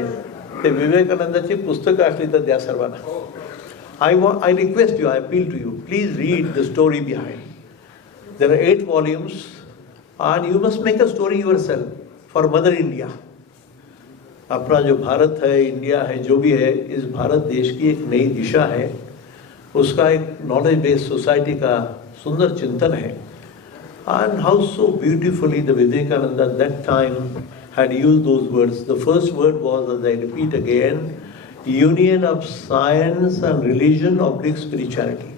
Sorry, ते विवेकानंदाची पुस्तकं असली तर द्या सर्वांना. I request you, I appeal to you, please read the story behind. There are 8 volumes and you must make a story yourself for Mother India. अपना जो भारत है, India है, जो भी है, इस भारत देश की एक नई दिशा है, उसका एक नॉलेज बेस्ड सोसाइटी का सुंदर चिंतन है. And how so beautifully the Vivekananda at that time had used those words. The first word was, as I repeat again, union of science and religion oblique spirituality.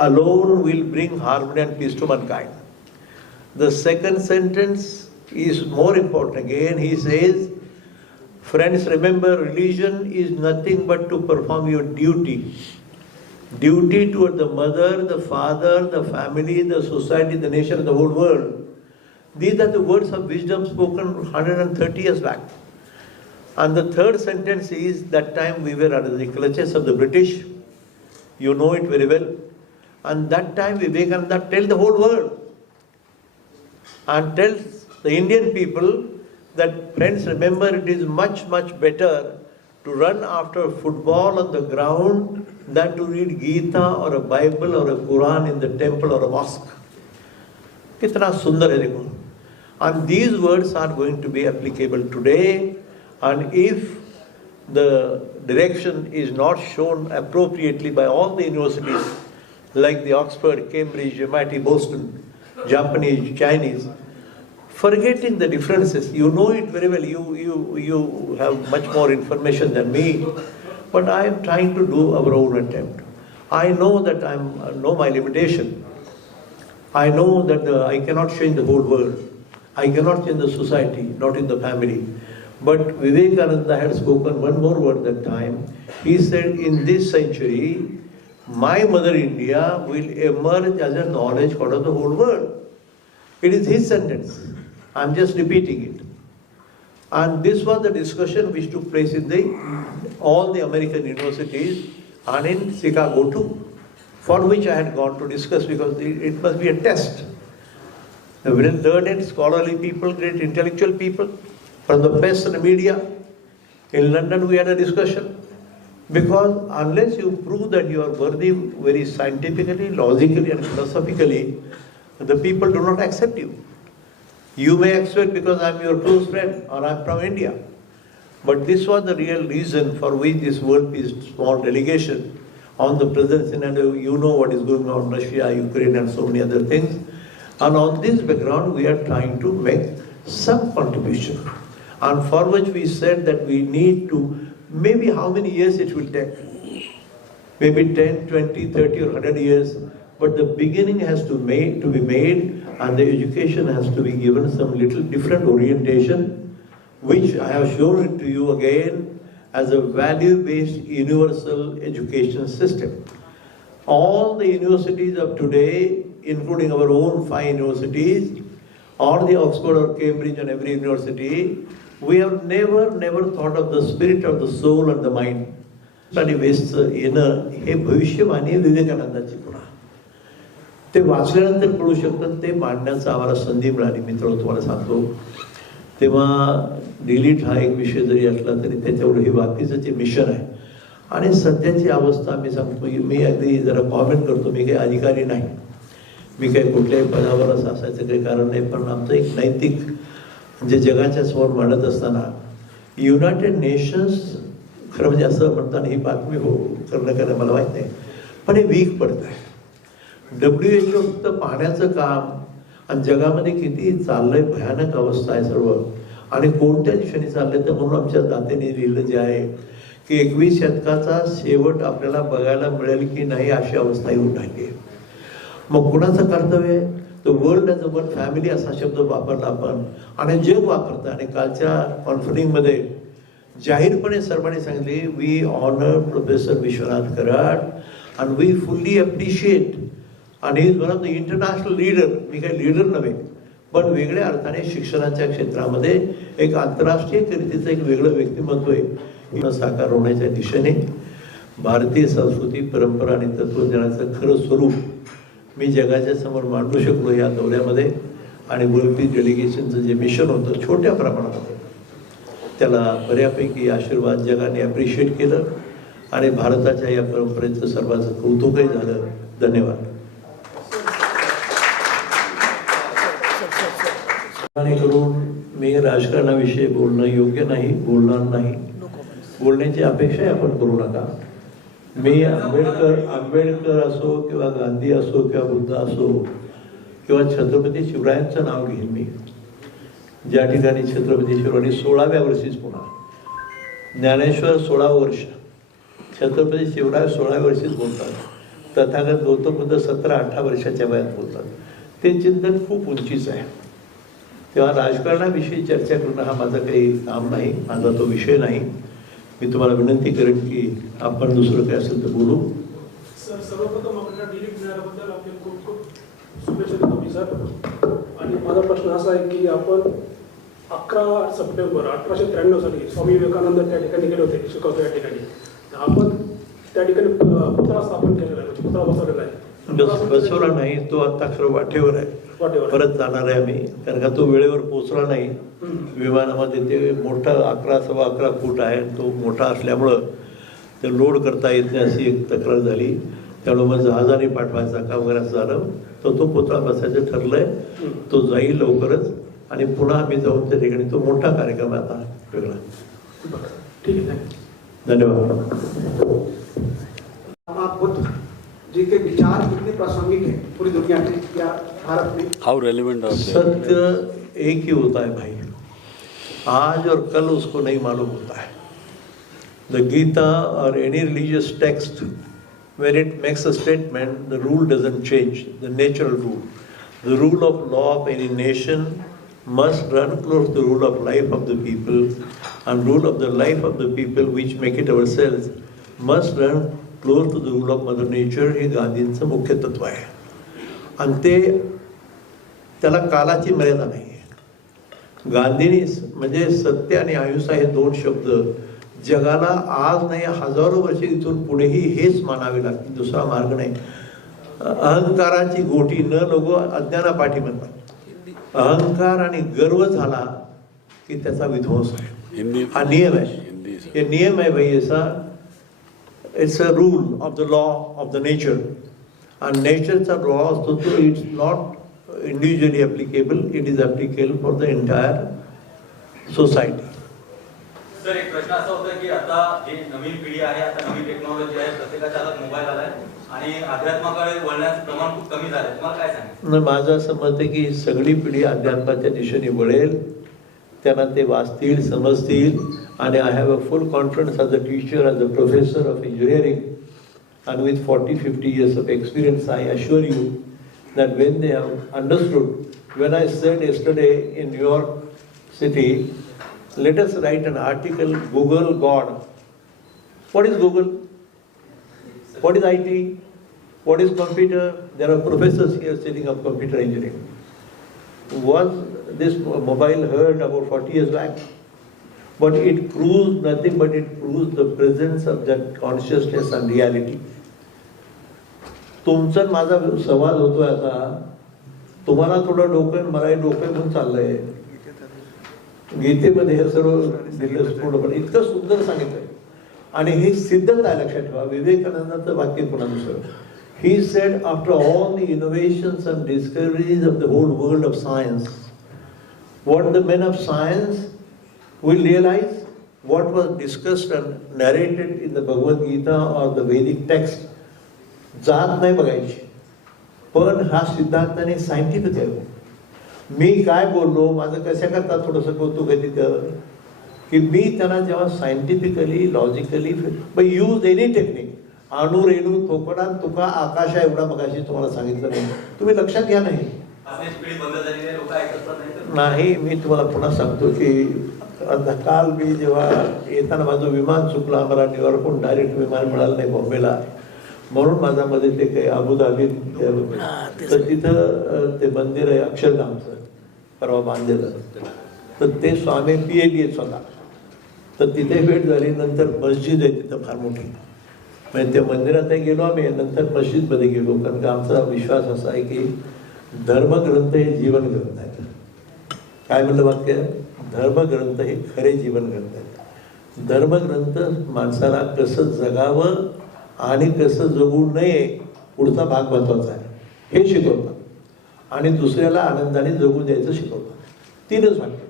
Alone will bring harmony and peace to mankind. The second sentence is more important. Again, he says, friends, remember, religion is nothing but to perform your duty. Duty toward the mother, the father, the family, the society, the nation, the whole world. These are the words of wisdom spoken 130 years back. And the third sentence is, that time we were under the clutches of the British. You know it very well. And that time Vivekananda tells the whole world and tells the Indian people that, friends, remember, it is much, much better to run after football on the ground than to read Gita or a Bible or a Quran in the temple or a mosque. Kitna sundar hai dekho. And these words are going to be applicable today, and if the direction is not shown appropriately by all the universities like the Oxford, Cambridge, MIT, Boston, Japanese, Chinese, forgetting the differences, you know it very well, you have much more information than me, but I am trying to do our own attempt. I know that I know my limitation. I know that I cannot change the whole world. I cannot change the society, not in the family. But Vivekananda had spoken one more word that time. He said, in this century, my mother India will emerge as a knowledge part of the whole world. It is his sentence. I am just repeating it. And this was the discussion which took place in all the American universities and in Chicago too, for which I had gone to discuss, because it must be a test. The very learned, scholarly people, great intellectual people from the press and the media. In London we had a discussion, because unless you prove that you are worthy very scientifically, logically and philosophically, the people do not accept you. You may accept because I am your close friend or I am from India. But this was the real reason for which this World Peace small delegation on the presence in, and you know what is going on in Russia, Ukraine and so many other things. And on this background we are trying to make some contribution. And for which we said that we need to, maybe how many years it will take? Maybe 10, 20, 30 or 100 years. But the beginning has to be made, and the education has to be given some little different orientation, which I have shown it to you again as a value-based universal education system. All the universities of today, including our own 5 universities, or the Oxford or Cambridge and every university, we have never thought of the spirit of the soul and the mind. Study West's inner, हे भविष्यवाणी विवेकानंदाची पुन्हा. ते वाचल्यानंतर कळू शकतात, ते मांडण्याचा आम्हाला संधी मिळाली. मित्र तुम्हाला सांगतो, तेव्हा डिलीट हा एक विषय जरी असला तरी त्याच्यावर हे बाकीचं जे मिशन आहे. आणि सध्याची अवस्था मी सांगतो, मी अगदी जरा कॉमेंट करतो, मी काही अधिकारी नाही, मी काही कुठल्याही पदावर असायचं काही कारण नाही, पण आमचं एक नैतिक म्हणजे जगाच्या समोर मांडत असताना युनायटेड नेशन्स, खरं म्हणजे असं म्हणताना ही बातमी हो करणं मला माहीत नाही, पण हे वीक पडत आहे. WHO फक्त पाहण्याचं काम, आणि जगामध्ये किती चाललंय, भयानक अवस्था आहे सर्व, आणि कोणत्या दिशेने चाललंय. तर म्हणून आमच्या दातेने लिहिलं जे आहे की 21 शतकाचा शेवट आपल्याला बघायला मिळेल की नाही अशी अवस्था येऊन राहिली आहे. मग कुणाचं कर्तव्य आहे? तर world as a one family असा शब्द वापरला आपण, आणि जग वापरतं. आणि कालच्या कॉन्फरन्समध्ये जाहीरपणे सर्वांनी सांगितले, we honour professor Vishwanath Karad and we fully appreciate, and he is one of the international leader. मी काही लीडर नव्हे, पण वेगळ्या अर्थाने शिक्षणाच्या क्षेत्रामध्ये एक आंतरराष्ट्रीय कीर्तीचं एक वेगळं व्यक्तिमत्व आहे. साकार होण्याच्या दिशेने भारतीय संस्कृती, परंपरा आणि तत्वज्ञानाचं खरं स्वरूप मी जगाच्या समोर मांडू शकलो या दौऱ्यामध्ये. आणि वर्ल्ड पीस डेलिगेशनचं जे मिशन होतं छोट्या प्रमाणात, त्याला बऱ्यापैकी आशीर्वाद जगाने ॲप्रिशिएट केलं आणि भारताच्या या परंपरेचं सर्वांचं कौतुकही झालं. धन्यवाद. करून मी राजकारणाविषयी बोलणं योग्य नाही, बोलणार नाही. बोलण्याची अपेक्षाही आपण करू नका. मी आंबेडकर असो किंवा गांधी असो किंवा बुद्ध असो किंवा छत्रपती शिवरायांचं नाव घेईन मी. ज्या ठिकाणी छत्रपती शिवरायांनी 16व्या वर्षीच पुन्हा, ज्ञानेश्वर 16 वर्ष, छत्रपती शिवराय 16व्या वर्षीच बोलतात, तथागत गौतम बुद्ध 17-18 वर्षाच्या वयात बोलतात. ते चिंतन खूप उंचीच आहे. तेव्हा राजकारणाविषयी चर्चा करणं हा माझं काही काम नाही, माझा तो विषय नाही. मी तुम्हाला विनंती करेन की आपण दुसरं काय असेल तर बोलू. सर, सर्वप्रथम आपल्याला डिलीट मिळाल्याबद्दल आपले खूप खूप शुभेच्छा देतो मी सर. आणि माझा प्रश्न असा आहे की आपण 11 सप्टेंबर 1893 साली स्वामी विवेकानंद त्या ठिकाणी गेले होते, शिकवतो या ठिकाणी. आपण त्या ठिकाणी पुतळा स्थापन केलेला आहे, म्हणजे पुतळा बसवलेला आहे. बसवला नाही, तो आता खरं वाटेवर आहे, परत जाणार आहे आम्ही, कारण का तो वेळेवर पोहोचला नाही विमानामध्ये. ते मोठं 11-11.25 फूट आहे, तो मोठा असल्यामुळं ते लोड करता येत नाही अशी एक तक्रार झाली. त्यामुळे मग जहाजाने पाठवायचा काम वगैरे झालं. तो पुतळा बसायचं ठरलंय, तो जाईल लवकरच आणि पुन्हा आम्ही जाऊन त्या ठिकाणी तो मोठा कार्यक्रम आहे आता वेगळा. ठीक आहे, धन्यवाद. जी के विचार कितने प्रासंगिक है पूरी दुनिया में या भारत में? हाउ रेलिवेंट आर दे? सत्य एक ही होता है भाई, आज और कल उसको नहीं मालूम होता है. द गीता और any religious text, when it makes a statement, the rule doesn't change, the natural rule. The rule of law of any nation must run close to the rule of life of the people, and rule of the life of the people which make it ourselves must run close to the rule of mother nature. हे गांधींचं मुख्य तत्व आहे आणि ते त्याला कालाची मर्यादा नाही आहे. गांधींनी म्हणजे सत्य आणि अहिंसा हे 2 शब्द जगाला आज नाही हजारो वर्षे इथून पुढेही हेच मानावे लागतील, दुसरा मार्ग नाही. अहंकाराची गोटी न लोगो अज्ञानापाठी म्हणतात. अहंकार आणि गर्व झाला की त्याचा विध्वंस आहे. हा नियम आहे, हे नियम आहे भाई ऐसा. It's a rule of the law of the nature, and nature's law असतो तो it's not individually applicable, it is applicable for the entire society. Sir, एक प्रश्न असा होता की आता जी नवीन पिढी आहे, आता नवीन टेक्नॉलॉजी आहे, प्रत्येकाच्या हातात मोबाईल आलाय आणि अध्यात्माकडे वळण्याचं प्रमाण खूप कमी झालंय. तुम्हाला काय सांगायचं? माझं असं मत आहे की सगळी पिढी अध्यात्माच्या दिशेने वळेल, त्यांना ते वाचतील, समजतील. And I have a full confidence as a teacher, as a professor of engineering, and with 40-50 years of experience, I assure you that when they have understood, when I said yesterday in New York City, let us write an article, Google God. What is Google? What is IT? What is computer? There are professors here sitting of computer engineering. Was this mobile heard about 40 years back? But it proves nothing but it proves the presence of that consciousness and reality. तुमचा माझा संवाद होतोय आता, तुम्हाला थोडं डोकं मला डोकं म्हणून चाललंय. गीतेमध्ये हे सर्व दिलं पूर्णपणे इतकं सुंदर सांगितलंय आणि हे सिद्धच आहे. लक्षात ठेवा, विवेकानंदाचं वाक्य पुन्हा दुसरं. He said, after all the innovations and discoveries of the whole world of science, what the men of science will realize, what was discussed and narrated in the Bhagavad Gita or the Vedic text, जात नाही बघायची. पण हा सिद्धांताने scientific आहे. मी काय बोललो, माझं कशा करता थोडंसं कौतुक आहे तिथं की मी त्यांना जेव्हा scientifically logically use any technique, अणु रेणू थोपडा तुका आकाशा एवढा मगाशी तुम्हाला सांगितलं नाही, तुम्ही लक्षात घ्या. नाही मी तुम्हाला पुन्हा सांगतो की आता काल मी जेव्हा येताना माझं विमान चुकलं, मला न्यूयॉर्कहून डायरेक्ट विमान मिळालं नाही बॉम्बेला, म्हणून माझ्यामध्ये ते काही अबुधाबी तर तिथं ते मंदिर आहे अक्षरधामचं परवा बांधलेलं, तर ते स्वामी PhD आहेत स्वतः. तर तिथे भेट झाली. नंतर मस्जिद आहे तिथं फार मोठी, म्हणजे त्या मंदिरातही गेलो आम्ही, नंतर मस्जिदमध्ये गेलो. कारण का आमचा विश्वास असा आहे की धर्मग्रंथ हे जीवन ग्रंथ आहेत. काय म्हणलं वाक्य? धर्मग्रंथ हे खरे जीवनग्रंथ आहेत. धर्मग्रंथ माणसाला कसं जगावं आणि कसं जगू नये पुढचा भाग महत्त्वाचा आहे हे शिकवतात, आणि दुसऱ्याला आनंदाने जगू द्यायचं शिकवतात. 3च वाक्य.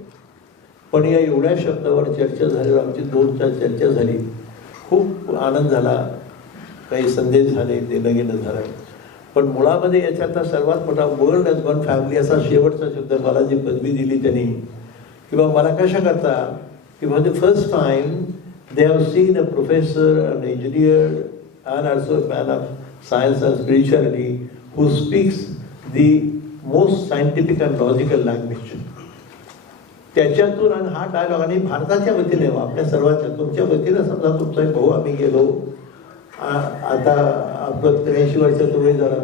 पण या एवढ्या शब्दावर चर्चा झाल्यावर आमची 2-4 चर्चा झाली, खूप आनंद झाला, काही संदेश झाले, देणं घेणं झालं. पण मुळामध्ये याच्यातला सर्वात मोठा वर्ल्ड ॲज वन फॅमिली असा शेवटचा शब्द मला जी पदवी दिली त्यांनी, किंवा मला कशा करता की for the first time they have seen a professor, an engineer and also a man of science and spirituality who speaks the most scientific and logical language. त्याच्यातून आणि हा डायलॉग, आणि भारताच्या वतीने आपल्या सर्वांच्या, तुमच्या वतीनं समजा तुमचा एक भाऊ आम्ही गेलो, आता आपलं 83 वर्षाचं वय झालं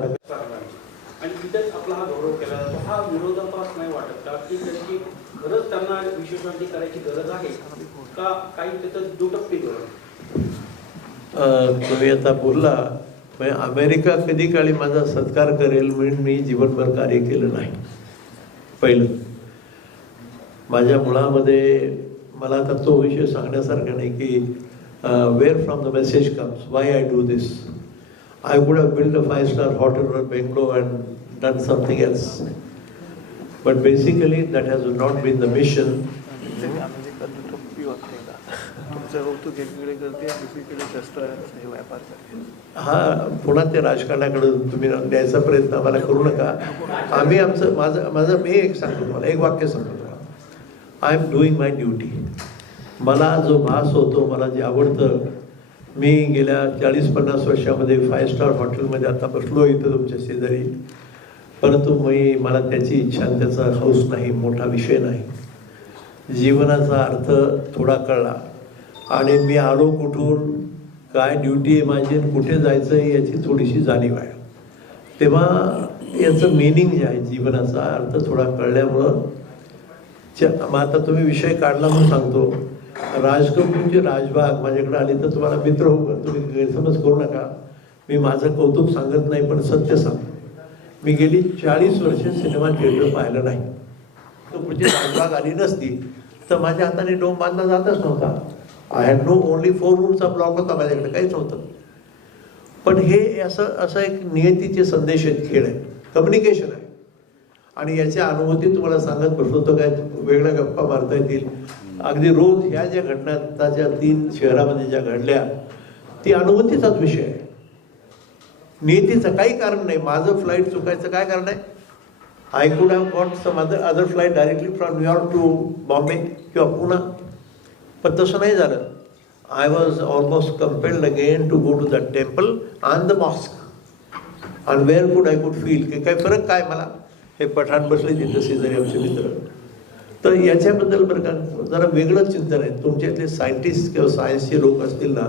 आणि तिथेच आपला हा गौरव केला जातो. हा विरोधाभास नाही वाटत का की त्याची खरंच त्यांना विशेषणांची करायची गरज आहे का, काही त्याचं दुटप्पी गरज? तुम्ही आता बोलला म्हणजे अमेरिका कधी काळी माझा सत्कार करेल म्हणून मी जीवनभर कार्य केलं नाही. पहिलं माझ्या मुळामध्ये मला आता तो विषय सांगण्यासारखा नाही की where from the message comes, why I do this. I would have built a 5-star hotel in Bangalore and done something else. But basically that has not been the mission. हा पुन्हा ते राजकारणाकडे तुम्ही द्यायचा प्रयत्न आम्हाला करू नका. आम्ही माझं मी एक सांगतो तुम्हाला, एक वाक्य सांगतो तुम्हाला. I am doing my duty. मला जो भास होतो, मला जे आवडतं, मी गेल्या 40-50 वर्षामध्ये 5-स्टार हॉटेलमध्ये आता बसलो इथं तुमच्या शेजारी, परंतु मला त्याची इच्छा आणि त्याचा हौस नाही, मोठा विषय नाही. जीवनाचा अर्थ थोडा कळला आणि मी आलो कुठून, काय ड्युटी आहे माझी, कुठे जायचं आहे याची थोडीशी जाणीव आहे. तेव्हा याचं मिनिंग जे आहे, जीवनाचा अर्थ थोडा कळल्यामुळं मग आता तुम्ही विषय काढला म्हणून सांगतो. राजकपूरची राजबाग माझ्याकडे आली तर तुम्हाला मित्र हो, तुम्ही गैरसमज करू नका. मी माझं कौतुक सांगत नाही, पण सत्य सांगतो. मी गेली 40 वर्ष सिनेमा थिएटर पाहिलं नाही. तो पुढची राजबाग आली नसती तर माझ्या हाताने डोम बांधला जातच नव्हता. आय हॅड नो ओनली 4 रूमचा ब्लॉक होता माझ्याकडे, काहीच नव्हतं. पण हे असं एक नियतीचे संदेश आहेत, खेळ आहे, कम्युनिकेशन आहे. आणि याच्या अनुभूती तुम्हाला सांगत बसलो तर काय वेगळ्या गप्पा मारता येतील. अगदी रोज ह्या ज्या घटना त्याच्या 3 शहरामध्ये ज्या घडल्या, ती अनुभूतीचाच विषय आहे, नियतीचं काही कारण नाही. माझं फ्लाईट चुकायचं काय कारण आहे? I could have got some other flight directly from New York to Bombay किंवा पुणे, पण तसं नाही झालं. I was almost compelled again to go to the temple and the mosque. And where could I could feel की काही फरक काय मला. हे पठाण बसले तिथे शेजारी आमचे मित्र. तर याच्याबद्दल बरं का जरा वेगळं चिंतन आहे. तुमच्यातले सायंटिस्ट किंवा सायन्सचे लोक असतील ना,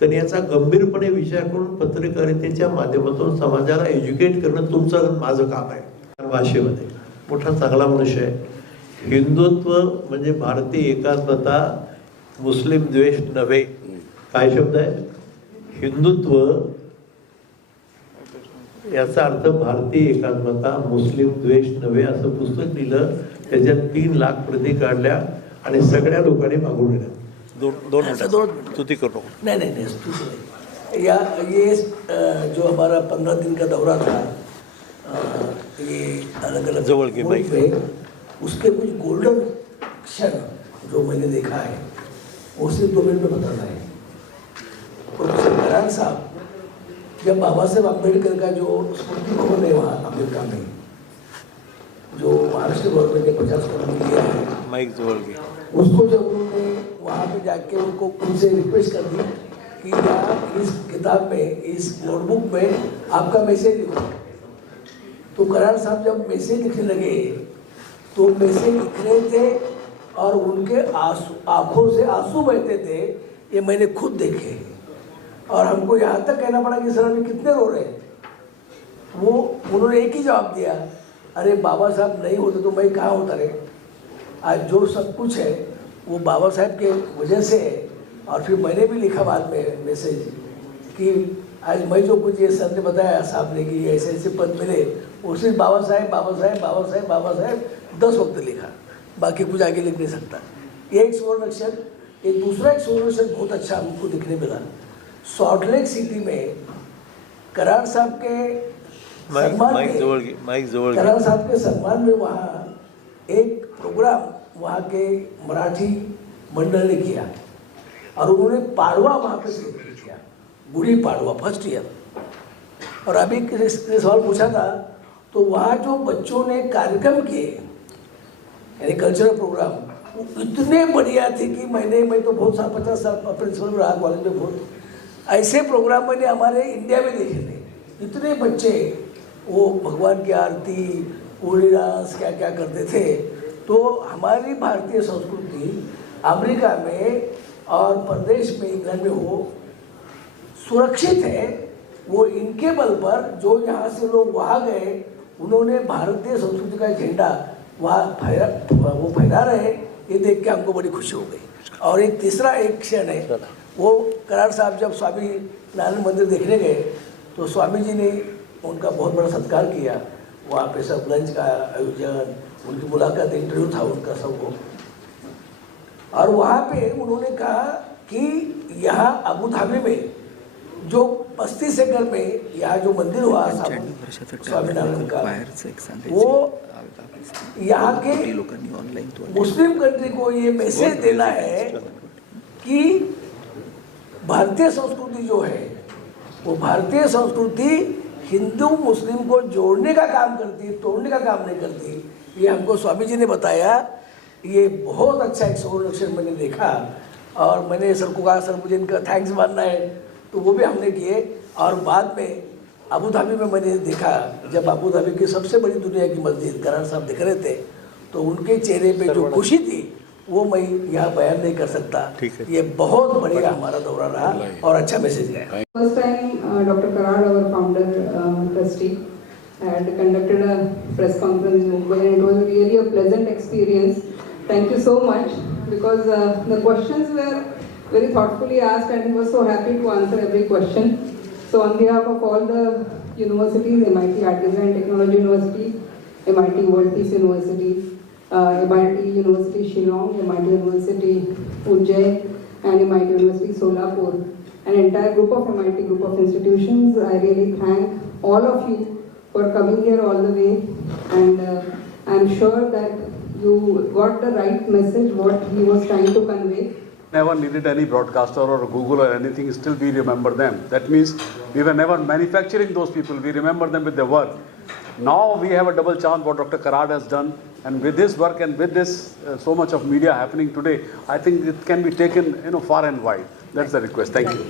तर याचा गंभीरपणे विचार करून पत्रकारितेच्या माध्यमातून समाजाला एज्युकेट करणं तुमचं माझं काम आहे. भाषेमध्ये मोठा चांगला मनुष्य आहे. हिंदुत्व म्हणजे भारतीय एकात्मता, मुस्लिम द्वेष नव्हे. काय शब्द आहे? हिंदुत्व याचा अर्थ भारतीय एकात्मता, मुस्लिम द्वेष नव्हे असं पुस्तक दिलं. त्याच्यात 3 लाख प्रती काढल्या आणि सगळ्या लोकांनी मागून दिल्या. दोन स्तुती करू. नहीं, ये जो हमारा 15 दिन का दौरा था, ये अलग अलग जवळ के मुल्क में, उसके कुछ गोल्डन क्षण जो मैंने देखा है वो सिर्फ 2 मिनट में बताना है. प्रोफेसर करार साहब, जब बाबा साहेब अम्बेडकर का जो स्मृति भवन है वहाँ अमेरिका में, जो महाराष्ट्र गवर्नमेंट ने 50 करोड़ दिया है, माइक जवळ घे, उसको जब उन्होंने वहाँ पे जाके उनसे रिक्वेस्ट कर दी कि आप इस किताब में, इस नोटबुक में आपका मैसेज लिखो, तो करार साहब जब मैसेज लिखने लगे तो मैसेज लिख रहे थे और उनके आंखों से आंसू बहते थे. ये मैंने खुद देखे और हमको यहाँ तक कहना पड़ा कि सर अभी कितने रो रहे हैं. वो उन्होंने एक ही जवाब दिया, अरे बाबा साहब नहीं होते तो मैं कहाँ होता रे. आज जो सब कुछ है वो बाबा साहब के वजह से है. और फिर मैंने भी लिखा बाद में मैसेज कि आज मैं जो कुछ ये सर ने बताया साहब ने कि ऐसे ऐसे पद मिले, वो सिर्फ बाबा साहेब 10 वक्त लिखा. बाकी कुछ आगे लिख नहीं सकता। ये एक स्वर्ण अक्षर। एक दूसरा एक स्वर्ण अक्षर बहुत अच्छा हमको दिखने मिला, सॉल्ट लेक सिटी में करार साहब के सम्मान में, करार साहब के सम्मान में वहाँ एक प्रोग्राम वहाँ के मराठी मंडल ने किया और उन्होंने पाड़वा वहाँ पे celebrate KIA, Gudi Padwa first year. और अभी सवाल पूछा था तो वहाँ जो बच्चों ने कार्यक्रम किए यानी कल्चरल प्रोग्राम, वो इतने बढ़िया थे कि मैं तो बहुत साल 50 साल प्रिंसिपल रहा कॉलेज में, बहुत ऐसे प्रोग्राम मैंने हमारे इंडिया में देखे थे। इतने बच्चे वो भगवान की आरती, कोली डांस क्या क्या करते थे। तो हमारी भारतीय संस्कृति अमेरिका में और प्रदेश में, इंग्लैंड में हो सुरक्षित है। वो इनके बल पर जो यहाँ से लोग वहाँ गए, उन्होंने भारतीय संस्कृति का झंडा वहाँ फहरा रहे, ये देख के हमको बड़ी खुशी हो गई। और एक तीसरा एक क्षण है, वो करार साहब जब स्वामी नारायण मंदिर देखने गए तो स्वामी जी ने उनका बहुत बड़ा सत्कार किया। वहाँ पे सब लंच का आयोजन, उनकी मुलाकात, इंटरव्यू था उनका सबको। और वहाँ पे उन्होंने कहा कि यहाँ अबू धाबी में जो 35 एकड़ में यहाँ जो मंदिर हुआ स्वामीनारायण का, वो यहाँ के मुस्लिम कंट्री को ये मैसेज देना है कि भारतीय संस्कृति जो है वो भारतीय संस्कृति हिंदू मुस्लिम को जोड़ने का काम करती है, तोड़ने का काम नहीं करती। ये हमको स्वामी जी ने बताया। ये बहुत अच्छा एक स्वर्ण अक्षर मैंने देखा और मैंने सर को कहा सर मुझे इनका थैंक्स मानना है, तो वो भी हमने किए। और बाद में अबू धाबी में मैंने देखा, जब अबू धाबी की सबसे बड़ी दुनिया की मस्जिद करार साहब दिख रहे थे तो उनके चेहरे पे जो खुशी थी वो मैं यहाँ बयान नहीं कर सकता। ये बहुत बढ़िया हमारा दौरा रहा और अच्छा message Gaya. First time, Dr. Karad, our founder, trustee, had conducted a press conference in Mumbai, and it was really a pleasant experience. Thank you so much, because the questions were very thoughtfully asked, and he was so happy to answer every question. So, on behalf of all the universities, MIT Art Design Technology University, MIT World Peace University, MIT University Shillong, MIT University Ujjain, and MIT University Solapur, an entire group of MIT group of institutions, I really thank all of you for coming here all the way, and I'm sure that you got the right message, what he was trying to convey. Never needed any broadcaster or Google or anything, still we remember them. That means we were never manufacturing those people, we remember them with their work. Now we have a double chance what Dr. Karad has done, and with this work and with this so much of media happening today, I think it can be taken far and wide. That's the request. Thank you.